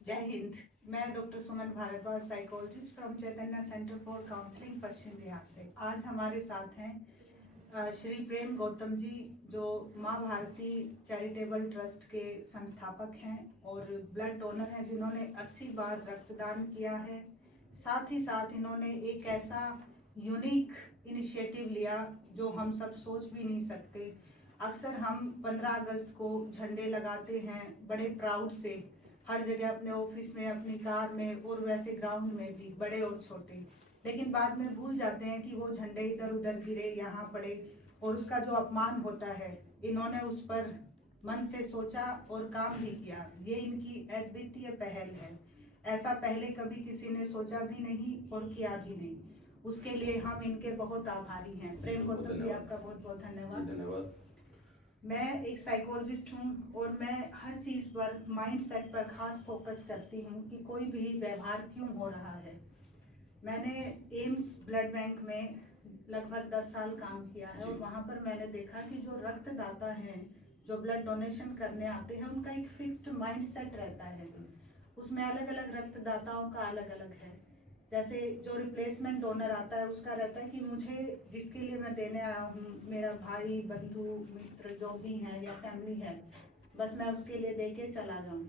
जय हिंद। मैं doctor Suman Bhardwaj, psychologist from Chaitanya centre for counselling, Paschim Bihar से। आज हमारे साथ हैं श्री प्रेम गौतम जी, जो माँ भारती चैरिटेबल ट्रस्ट के संस्थापक हैं और ब्लड डोनर हैं, जिन्होंने 80 बार रक्तदान किया है। साथ ही साथ इन्होंने एक ऐसा यूनिक इनिशिएटिव लिया जो हम सब सोच भी नहीं सकते। अक्सर हम 15 अगस्त को झंडे लगाते हैं बड़े प्राउड से, हर जगह, अपने ऑफिस में, अपनी कार में और वैसे ग्राउंड में भी, बड़े और छोटे। लेकिन बाद में भूल जाते हैं कि वो झंडे इधर उधर गिरे, यहाँ पड़े, और उसका जो अपमान होता है, इन्होंने उस पर मन से सोचा और काम भी किया। ये इनकी अद्वितीय पहल है। ऐसा पहले कभी किसी ने सोचा भी नहीं और किया भी नहीं। उसके लिए हम इनके बहुत आभारी हैं। प्रेम गौतम जी, आपका बहुत बहुत धन्यवाद। मैं एक साइकोलॉजिस्ट हूँ और मैं हर चीज़ पर, माइंड सेट पर खास फोकस करती हूँ कि कोई भी व्यवहार क्यों हो रहा है। मैंने एम्स ब्लड बैंक में लगभग 10 साल काम किया है और वहाँ पर मैंने देखा कि जो रक्तदाता हैं, जो ब्लड डोनेशन करने आते हैं, उनका एक फिक्स्ड माइंड सेट रहता है। उसमें अलग अलग रक्तदाताओं का अलग अलग है। जैसे जो रिप्लेसमेंट डोनर आता है, उसका रहता है कि मुझे जिसके लिए मैं देने आया हूँ, मेरा भाई, बंधु, मित्र जो भी हैं या फैमिली है, बस मैं उसके लिए दे के चला जाऊँ।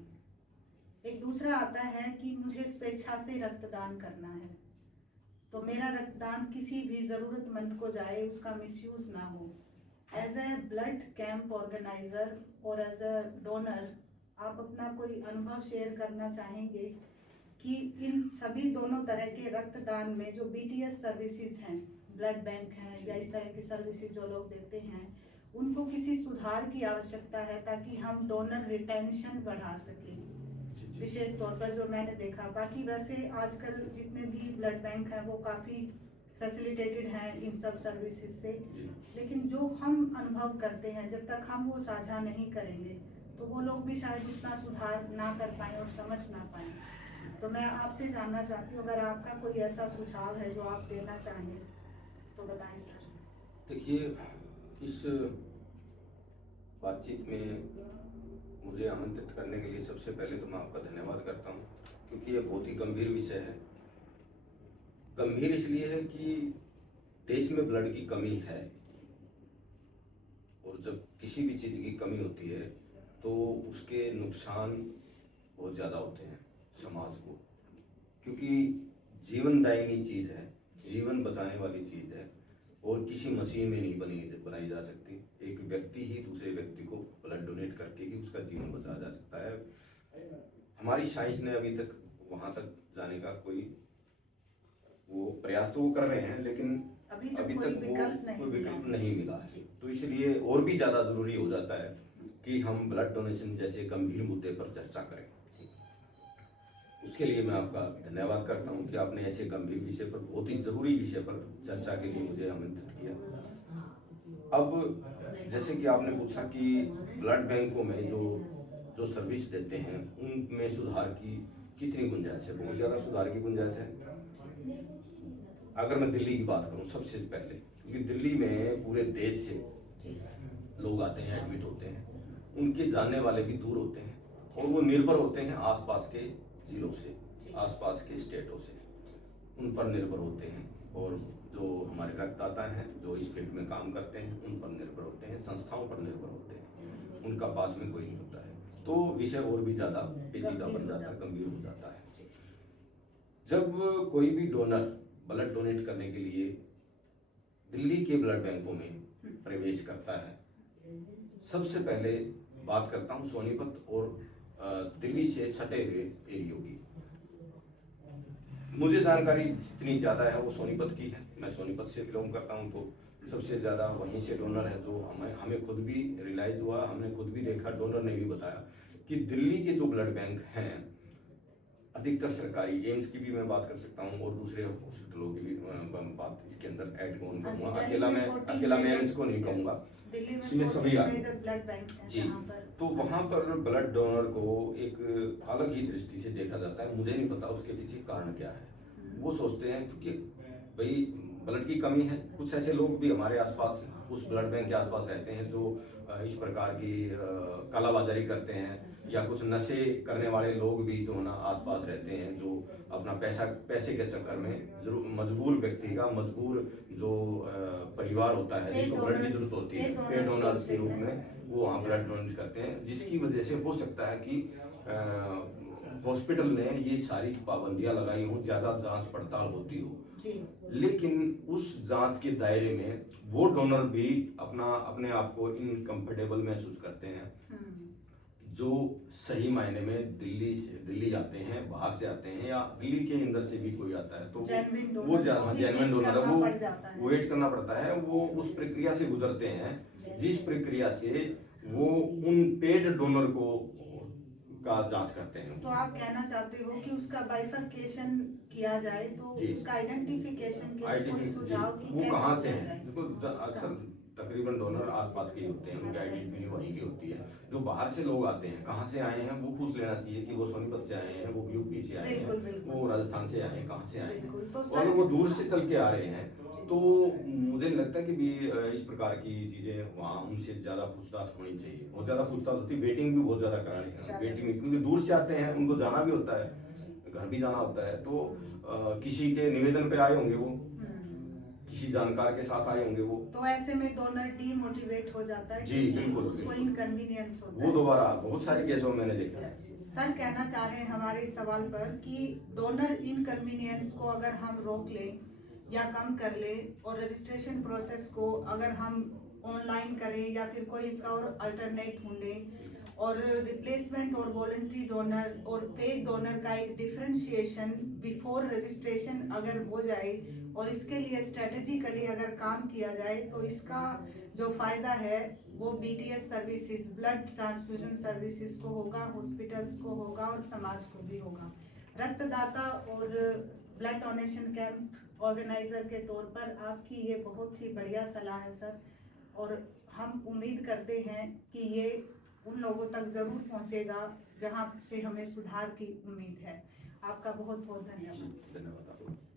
एक दूसरा आता है कि मुझे स्वेच्छा से रक्तदान करना है, तो मेरा रक्तदान किसी भी ज़रूरतमंद को जाए, उसका मिसयूज ना हो। As a blood camp organiser और एज ए डोनर, आप अपना कोई अनुभव शेयर करना चाहेंगे कि इन सभी दोनों तरह के रक्तदान में जो बीटीएस सर्विसेज हैं, ब्लड बैंक हैं या इस तरह की सर्विसेज जो लोग देते हैं, उनको किसी सुधार की आवश्यकता है ताकि हम डोनर रिटेंशन बढ़ा सकें, विशेष तौर पर जो मैंने देखा। बाकी वैसे आजकल जितने भी ब्लड बैंक हैं वो काफ़ी फैसिलिटेटेड हैं इन सब सर्विसेज से, लेकिन जो हम अनुभव करते हैं, जब तक हम वो साझा नहीं करेंगे तो वो लोग भी शायद उतना सुधार ना कर पाएँ और समझ ना पाएँ। तो मैं आपसे जानना चाहती हूँ, अगर आपका कोई ऐसा सुझाव है जो आप देना चाहें तो बताएं सर। देखिए, इस बातचीत में मुझे आमंत्रित करने के लिए सबसे पहले तो मैं आपका धन्यवाद करता हूँ, क्योंकि ये बहुत ही गंभीर विषय है। गंभीर इसलिए है कि देश में ब्लड की कमी है, और जब किसी भी चीज़ की कमी होती है तो उसके नुकसान बहुत ज़्यादा होते हैं समाज को, क्योंकि जीवनदायिनी चीज़ है, जीवन बचाने वाली चीज़ है, और किसी मशीन में नहीं बनाई जा सकती। एक व्यक्ति ही दूसरे व्यक्ति को ब्लड डोनेट करके ही उसका जीवन बचाया जा सकता है। हमारी साइंस ने अभी तक वहाँ तक जाने का कोई वो प्रयास तो वो कर रहे हैं, लेकिन अभी तक वो कोई विकल्प नहीं मिला है। तो इसलिए और भी ज़्यादा ज़रूरी हो जाता है कि हम ब्लड डोनेशन जैसे गंभीर मुद्दे पर चर्चा करें। उसके लिए मैं आपका धन्यवाद करता हूं कि आपने ऐसे गंभीर विषय पर, बहुत ही ज़रूरी विषय पर चर्चा के लिए मुझे आमंत्रित किया। अब जैसे कि आपने पूछा कि ब्लड बैंकों में जो जो सर्विस देते हैं उनमें सुधार की कितनी गुंजाइश है। बहुत ज़्यादा सुधार की गुंजाइश है। अगर मैं दिल्ली की बात करूं सबसे पहले, क्योंकि दिल्ली में पूरे देश से लोग आते हैं, एडमिट होते हैं, उनके जानने वाले भी दूर होते हैं, और वो निर्भर होते हैं आसपास के जिलों से, आसपास के स्टेटों से, उन पर निर्भर होते हैं। और जो हमारे रक्तदाता हैं जो इस फील्ड में काम करते हैं उन पर निर्भर होते हैं, संस्थाओं पर निर्भर होते हैं, उनका पास में कोई नहीं होता है। तो विषय और भी ज़्यादा पेचीदा बन जाता है, गंभीर हो जाता है। जब कोई भी डोनर ब्लड डोनेट करने के लिए दिल्ली के ब्लड बैंकों में प्रवेश करता है, सबसे पहले बात करता हूँ सोनीपत और दिल्ली से सटे हुए एरियो की। मुझे जानकारी जितनी ज़्यादा है वो सोनीपत की है, मैं सोनीपत से बिलोंग करता हूँ, तो सबसे ज़्यादा वहीं से डोनर है। जो हमें खुद भी रियलाइज़ हुआ, हमने खुद भी देखा, डोनर ने भी बताया कि दिल्ली के जो ब्लड बैंक हैं अधिकतर सरकारी, एम्स की भी मैं बात कर सकता हूँ और दूसरे हॉस्पिटलों की भी बात इसके अंदर ऐड करूँगा। अकेला मैं एम्स को नहीं कहूँगा, इसमें सभी जी। तो वहाँ पर ब्लड डोनर को एक अलग ही दृष्टि से देखा जाता है। मुझे नहीं पता उसके पीछे कारण क्या है। वो सोचते हैं क्योंकि भाई ब्लड की कमी है। कुछ ऐसे लोग भी हमारे आसपास उस ब्लड बैंक के आसपास रहते हैं जो इस प्रकार की कालाबाजारी करते हैं, या कुछ नशे करने वाले लोग भी जो है ना आसपास रहते हैं, जो अपना पैसे के चक्कर में जरूर मजबूर व्यक्ति का मजबूर जो परिवार होता है जिसको ब्लड की जरूरत होती है, पेट डोनर्स के रूप में वो वहाँ ब्लड डोनेट करते हैं, जिसकी वजह से हो सकता है कि हॉस्पिटल ने ये सारी पाबंदियां लगाई हों, ज्यादा जांच पड़ताल होती हो, लेकिन उस जांच के दायरे में वो डोनर भी अपने आप को इनकम्फर्टेबल महसूस करते हैं, जो सही मायने में दिल्ली जाते हैं, बाहर से आते हैं, या दिल्ली के अंदर से भी कोई आता है तो वो जेन्युइन डोनर है, वो वेट करना पड़ता है, वो उस प्रक्रिया से गुजरते हैं जिस प्रक्रिया से वो उन पेड डोनर को का जांच करते हैं। तो आप कहना चाहते हो कि उसका बाइफरकेशन किया जाए, तो उसका आइडेंटिफिकेशन के लिए कोई सुझाव की वो कहाँ से है? देखो अक्सर तकरीबन डोनर आसपास के होते हैं, उनकी आइडेंटिटी वहीं की होती है। जो बाहर से लोग आते हैं, कहाँ से आए हैं वो पूछ लेना चाहिए कि वो सोनीपत से आए हैं, वो यूपी से आए हैं, वो राजस्थान से आए हैं, कहाँ से आए हैं। और अगर वो दूर से चल के आ रहे हैं तो मुझे लगता है कि भी इस प्रकार की चीजें वहाँ उनसे ज्यादा पूछताछ होनी चाहिए, बहुत ज्यादा पूछताछ होती है, वेटिंग भी बहुत ज्यादा करानी, वेटिंग क्योंकि दूर से आते हैं, उनको जाना भी होता है, घर भी जाना होता है, तो किसी के निवेदन पे आए होंगे, वो किसी जानकार के साथ आए होंगे, वो तो ऐसे में डोनर डीमोटिवेट हो जाता है। जी बिल्कुल, उसको इनकन्वीनियंस होता है, वो दोबारा बहुत सारे केसों में मैंने देखा है। सर कहना चाह रहे हैं हमारे इस सवाल पर कि डोनर इनकन्वीनियंस को अगर हम रोक लें या कम कर ले, और रजिस्ट्रेशन प्रोसेस को अगर हम ऑनलाइन करें या फिर कोई इसका और अल्टरनेट ढूंढे, और रिप्लेसमेंट और वॉलंटरी डोनर और पेड डोनर का एक डिफरेंशिएशन बिफोर रजिस्ट्रेशन अगर हो जाए, और इसके लिए स्ट्रेटेजिकली अगर काम किया जाए, तो इसका जो फायदा है वो BTS services, blood transfusion services को होगा, हॉस्पिटल्स को होगा और समाज को भी होगा। रक्तदाता और ब्लड डोनेशन कैंप ऑर्गेनाइजर के तौर पर आपकी ये बहुत ही बढ़िया सलाह है सर, और हम उम्मीद करते हैं कि ये उन लोगों तक जरूर पहुंचेगा जहां से हमें सुधार की उम्मीद है। आपका बहुत बहुत धन्यवाद।